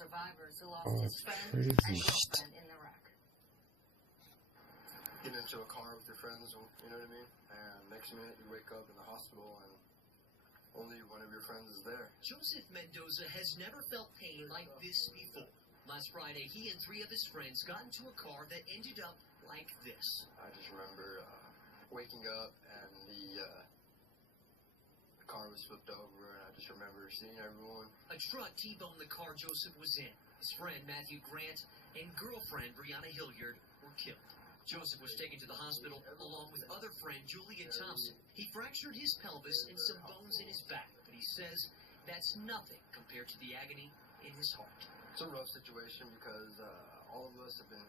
survivors who lost his friend and girlfriend in the wreck. Get into a car with your friends, you know what I mean? And next minute you wake up in the hospital and only one of your friends is there. Joseph Mendoza has never felt pain like this before. Last Friday, he and 3 of his friends got into a car that ended up like this. I just remember waking up and the car was flipped over, and I just remember seeing everyone. A truck T-boned the car Joseph was in. His friend Matthew Grant and girlfriend Brianna Hilliard were killed. Joseph was taken to the hospital along with other friend Julia Thompson. He fractured his pelvis and some bones in his back, but he says that's nothing compared to the agony in his heart. It's a rough situation because all of us have been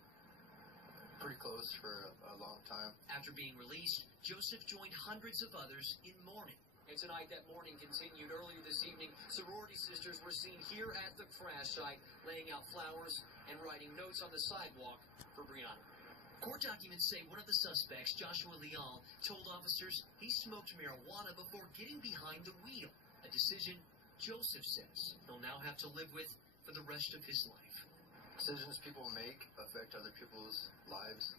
pretty close for a long time. After being released, Joseph joined hundreds of others in mourning. And tonight, that mourning continued. Earlier this evening, sorority sisters were seen here at the crash site, laying out flowers and writing notes on the sidewalk for Brianna. Court documents say one of the suspects, Joshua Leal, told officers he smoked marijuana before getting behind the wheel, a decision Joseph says he'll now have to live with for the rest of his life. Decisions people make affect other people's lives,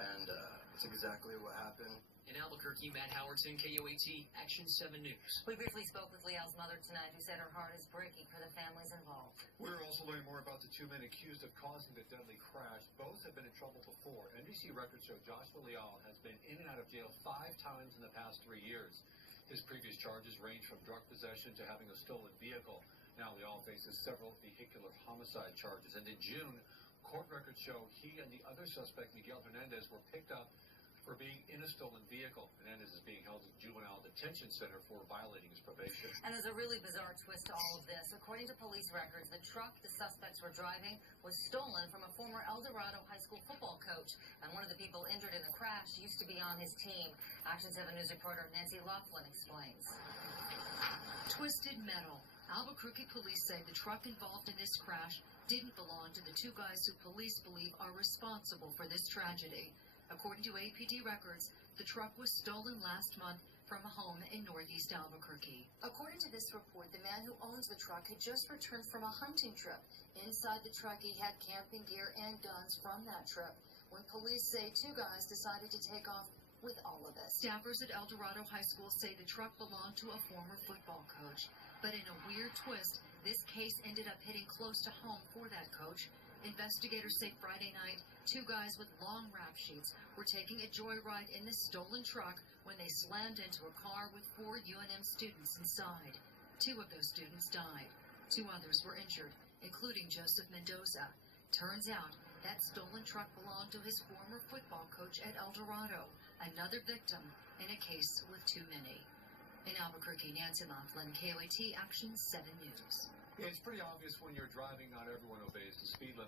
and it's exactly what happened. In Albuquerque, Matt Howardson, KOAT, Action 7 News. We briefly spoke with Leal's mother tonight, who said her heart is breaking for the families involved. We're also learning more about the 2 men accused of causing the deadly crash. Both have been in trouble before. NBC records show Joshua Leal has been in and out of jail 5 times in the past 3 years. His previous charges range from drug possession to having a stolen vehicle. Now Leal faces several vehicular homicide charges. And in June, court records show he and the other suspect, Miguel Hernandez, were picked up for being in a stolen vehicle. Hernandez is being held at Juvenile Detention Center for violating his probation. And there's a really bizarre twist to all of this. According to police records, the truck the suspects were driving was stolen from a former El Dorado high school football coach. And one of the people injured in the crash used to be on his team. Action 7 News reporter Nancy Laughlin explains. Twisted metal. Albuquerque police say the truck involved in this crash didn't belong to the 2 guys who police believe are responsible for this tragedy. According to APD records, the truck was stolen last month from a home in northeast Albuquerque. According to this report, the man who owns the truck had just returned from a hunting trip. Inside the truck, he had camping gear and guns from that trip. When police say 2 guys decided to take off with all of it. Staffers at El Dorado High School say the truck belonged to a former football coach. But in a weird twist, this case ended up hitting close to home for that coach. Investigators say Friday night, 2 guys with long rap sheets were taking a joyride in the stolen truck when they slammed into a car with 4 UNM students inside. 2 of those students died. 2 others were injured, including Joseph Mendoza. Turns out that stolen truck belonged to his former football coach at El Dorado, another victim in a case with too many. In Albuquerque, Nancy Laughlin, KOAT Action 7 News. It's pretty obvious when you're driving, not everyone obeys the speed limit.